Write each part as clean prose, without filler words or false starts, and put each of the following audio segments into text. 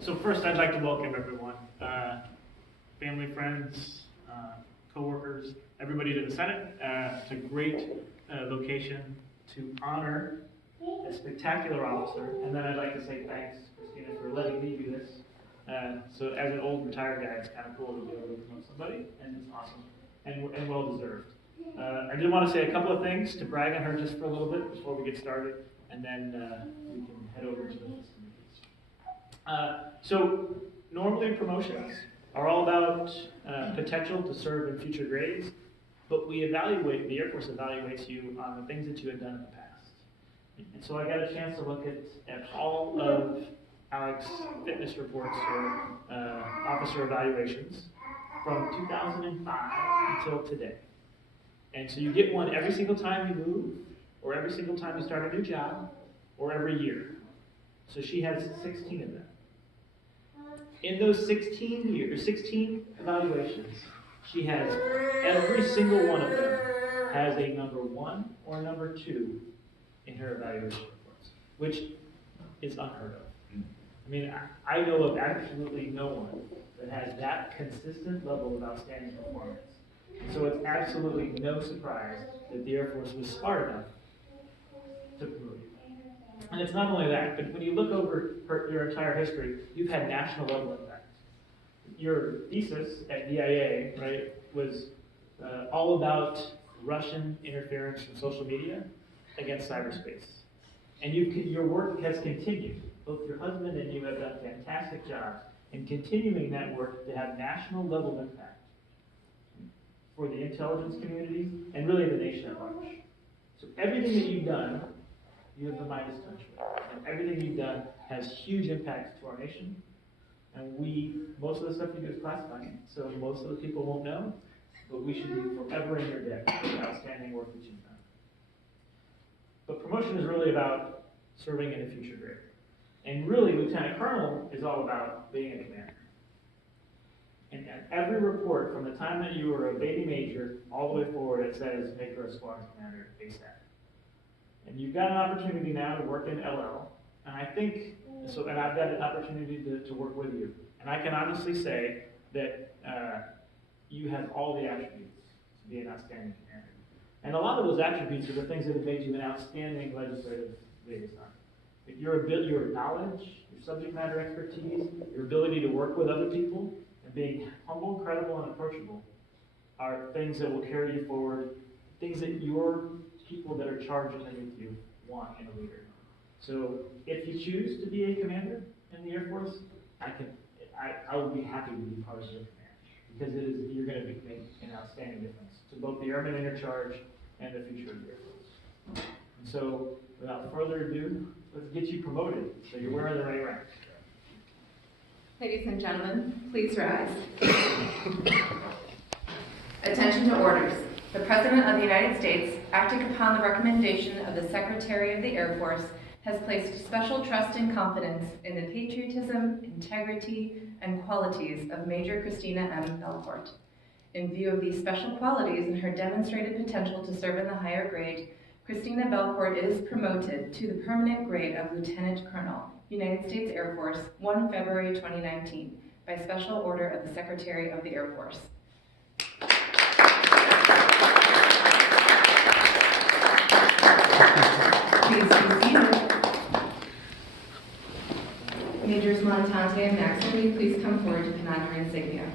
So first, I'd like to welcome everyone, family, friends, coworkers, everybody to the Senate. It's a great location to honor a spectacular officer. And then I'd like to say thanks, Kristina, for letting me do this. So as an old retired guy, it's kind of cool to be able to promote somebody, and it's awesome and well deserved. I did want to say a couple of things to brag on her just for a little bit before we get started, and then we can head over to the festivities. So normally promotions are all about potential to serve in future grades, but the Air Force evaluates you on the things that you had done in the past. And so I got a chance to look at all of Alex's fitness reports or officer evaluations from 2005 until today. And so you get one every single time you move, or every single time you start a new job, or every year. So she has 16 of them. In those 16 evaluations, she has every single one of them has a number 1 or number 2 in her evaluation reports, which is unheard of. I mean, I know of absolutely no one that has that consistent level of outstanding performance. So it's absolutely no surprise that the Air Force was smart enough to promote you. And it's not only that, but when you look over your entire history, you've had national level impact. Your thesis at DIA, right, was all about Russian interference from social media against cyberspace. And your work has continued. Both your husband and you have done fantastic jobs in continuing that work to have national level impact for the intelligence community and really the nation at large. So everything that you've done, you have the Midas touch with. And everything you've done has huge impacts to our nation. And most of the stuff you do is classified, so most of the people won't know, but we should be forever in your debt for the outstanding work that you've done. But promotion is really about serving in a future grade. And really, Lieutenant Colonel is all about being a commander. And every report, from the time that you were a baby major all the way forward, it says, make her a squadron commander ASAP. And you've got an opportunity now to work in LL, and I think, and I've got an opportunity to work with you. And I can honestly say that you have all the attributes to be an outstanding commander. And a lot of those attributes are the things that have made you an outstanding legislative liaison. Your knowledge, your subject matter expertise, your ability to work with other people, and being humble, credible, and approachable are things that will carry you forward, things that your people that are charged underneath you want in a leader. So if you choose to be a commander in the Air Force, I would be happy to be part of your command, because you're going to make an outstanding difference to both the airmen in your charge and the future of the Air Force. And so without further ado, let's get you promoted so you're wearing the right rank. Ladies and gentlemen, please rise. Attention to orders. The President of the United States, acting upon the recommendation of the Secretary of the Air Force, has placed special trust and confidence in the patriotism, integrity, and qualities of Major Kristina M. Belcourt. In view of these special qualities and her demonstrated potential to serve in the higher grade, Kristina Belcourt is promoted to the permanent grade of Lieutenant Colonel, United States Air Force, 1 February 2019, by special order of the Secretary of the Air Force. Please be seated. Majors Montante and Maxwell, will you please come forward to pin on your insignia?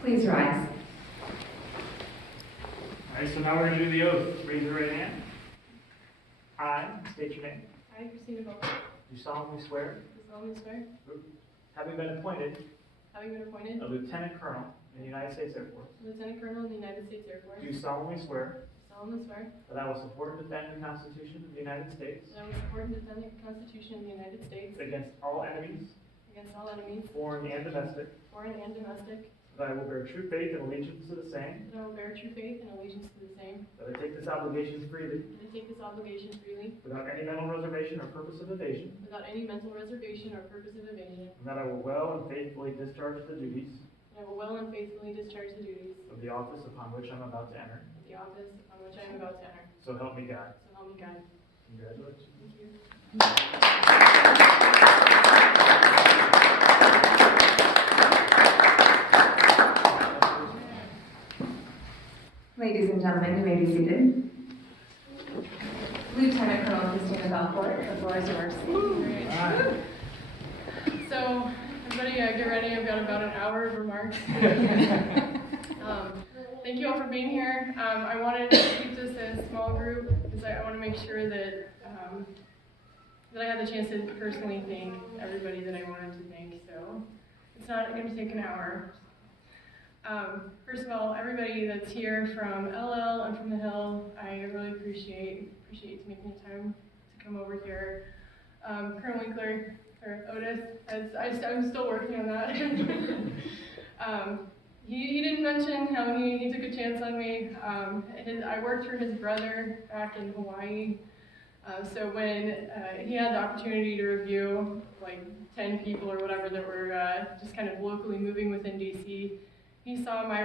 Please rise. right, so now we're going to do the oath. Raise your right hand. I state your name. I, Kristina, Do solemnly swear, do solemnly swear, having been appointed having been appointed a lieutenant colonel in the United States Air Force, Lieutenant Colonel in the United States Air Force, do solemnly swear solemnly swear that I will support and defend the Constitution of the United States that I will support and defend the Constitution of the United States against all enemies, against all enemies, foreign and domestic, foreign and domestic, that I will bear true faith and allegiance to the same, that I will bear true faith and allegiance to the same, that I take this obligation freely, and I take this obligation freely, without any mental reservation or purpose of evasion, without any mental reservation or purpose of evasion, and that I will well and faithfully discharge the duties and I will well and faithfully discharge the duties of the office upon which I'm about to enter. of the office upon which I am about to enter. So help me God. So help me God. Congratulations. Thank you. Ladies and gentlemen, you may be seated. Lieutenant Colonel Kristina Belfort, the floor is yours. So, everybody get ready. I've got about an hour of remarks. Thank you all for being here. I wanted to keep this a small group because I want to make sure that that I had the chance to personally thank everybody that I wanted to thank. So, it's not going to take an hour. First of all, everybody that's here from LL and from the Hill, I really appreciate you making the time to come over here. Colonel Winkler, or Otis, I'm still working on that. He didn't mention how he took a chance on me. I worked for his brother back in Hawaii. So when he had the opportunity to review like 10 people or whatever that were just kind of locally moving within DC, he saw my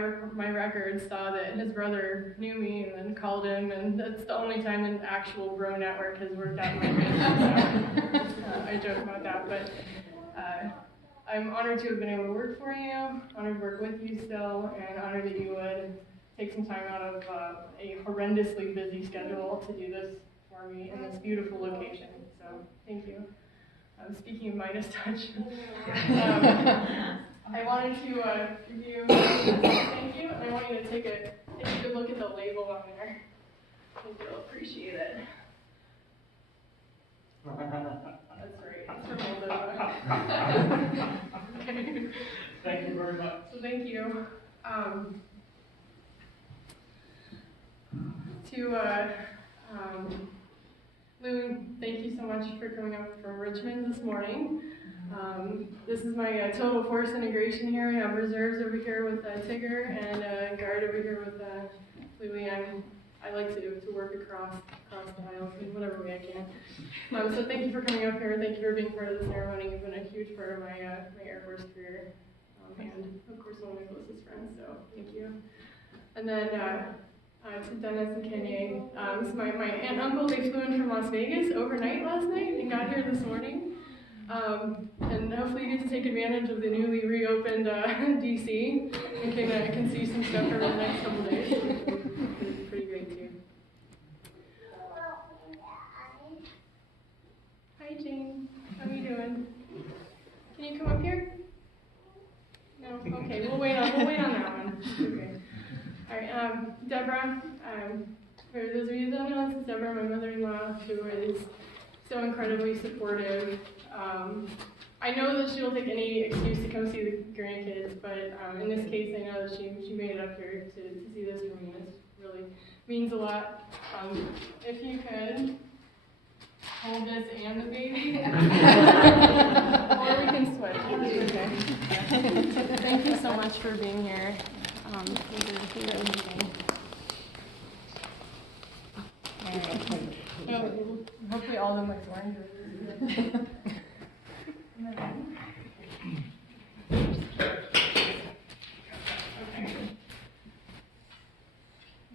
records, saw that his brother knew me, and then called him, and that's the only time an actual bro network has worked out in my favor. So, I joke about that, but I'm honored to have been able to work for you, honored to work with you still, and honored that you would take some time out of a horrendously busy schedule to do this for me in this beautiful location. So thank you. Speaking of Midas touch, I wanted to give you thank you, and I want you to take a good look at the label on there. I think you'll appreciate it. That's right. It's from Moldova. Okay. Thank you very much. So thank you. Loon, thank you so much for coming up from Richmond this morning. This is my total force integration here. I have reserves over here with Tigger and guard over here with Louie. I like to work across the aisles in whatever way I can. So thank you for coming up here. Thank you for being part of the ceremony. You've been a huge part of my Air Force career, and of course one of my closest friends. So thank you. And then to Dennis and Kenya. This is my aunt and uncle. They flew in from Las Vegas overnight last night and got here this morning. And hopefully you get to take advantage of the newly reopened DC and can see some stuff over the next couple days. It's pretty great too. Hi Jane, how are you doing? Can you come up here? No? Okay, we'll wait on that one. Okay. All right, Deborah, for those of you that don't know, this is Deborah, my mother-in-law, who is so incredibly supportive. I know that she'll take any excuse to come see the grandkids, but in this case, I know that she made it up here to see this for me. It really means a lot. If you could hold this and the baby, or we can switch. Okay. Thank you so much for being here. You did amazing. So, hopefully all of them like orange.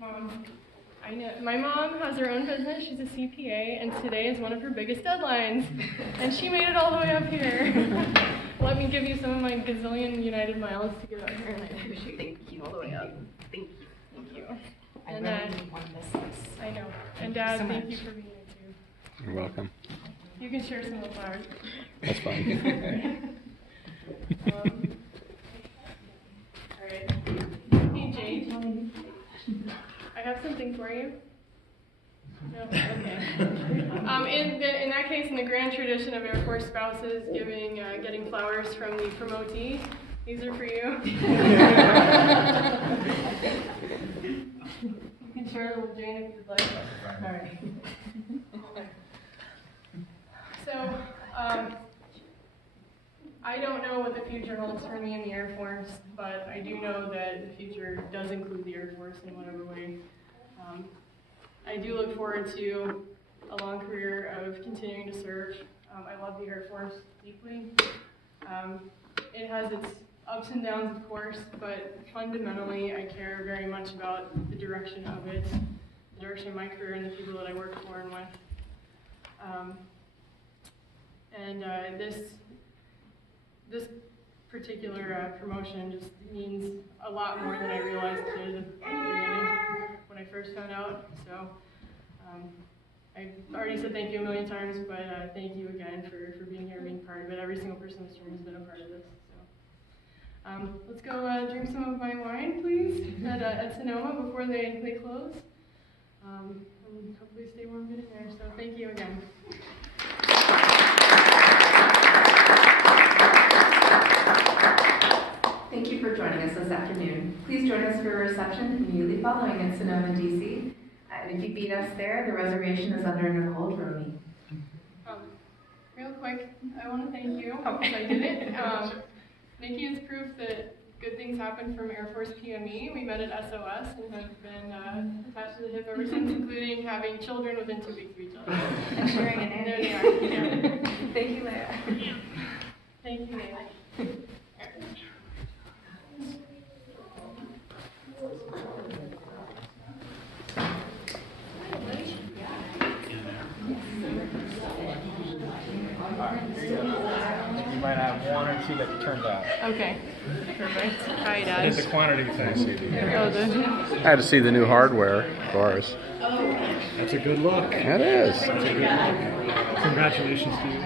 Mom, I know my mom has her own business. She's a CPA, and today is one of her biggest deadlines, and she made it all the way up here. Let me give you some of my gazillion United miles to get up here, and I appreciate it. Thank you all the way up. Thank you. Thank you. I And really want to miss this. I know. And Dad, So thank much. you for being here too. You're welcome. You can share some of the flowers. That's fine. All right. Hey, Jade. I have have something for you. No? Okay. In that case, in the grand tradition of Air Force spouses getting flowers from the promotee, these are for you. You can share them with Jane if you'd like. All right. So, I don't know what the future holds for me in the Air Force, but I do know that the future does include the Air Force in whatever way. I do look forward to a long career of continuing to serve. I love the Air Force deeply. It has its ups and downs, of course, but fundamentally I care very much about the direction of it, the direction of my career and the people that I work for and with. This particular promotion just means a lot more than I realized it did at the beginning when I first found out. So I've already said thank you a million times, but thank you again for being here and being part of it. Every single person in this room has been a part of this. So let's go drink some of my wine, please, at Sonoma before they close. And hopefully stay warm good in there. So thank you again. Thank you for joining us this afternoon. Please join us for a reception immediately following at Sonoma, DC. And if you beat us there, the reservation is under Nicole Droney. Real quick, I want to thank you because I did it. Nikki is proof that good things happen from Air Force PME. We met at SOS and have been attached to the hip ever since, including having children within 2 weeks of each other. And sharing an And there they are. Yeah. Thank you, Leah. Thank you, Leah. You might have one or two that turned out. Okay, perfect. Hi, It's Dad. a quantity thing. Oh, I had to see the new hardware, of course. That's a good look. It is. Congratulations to you.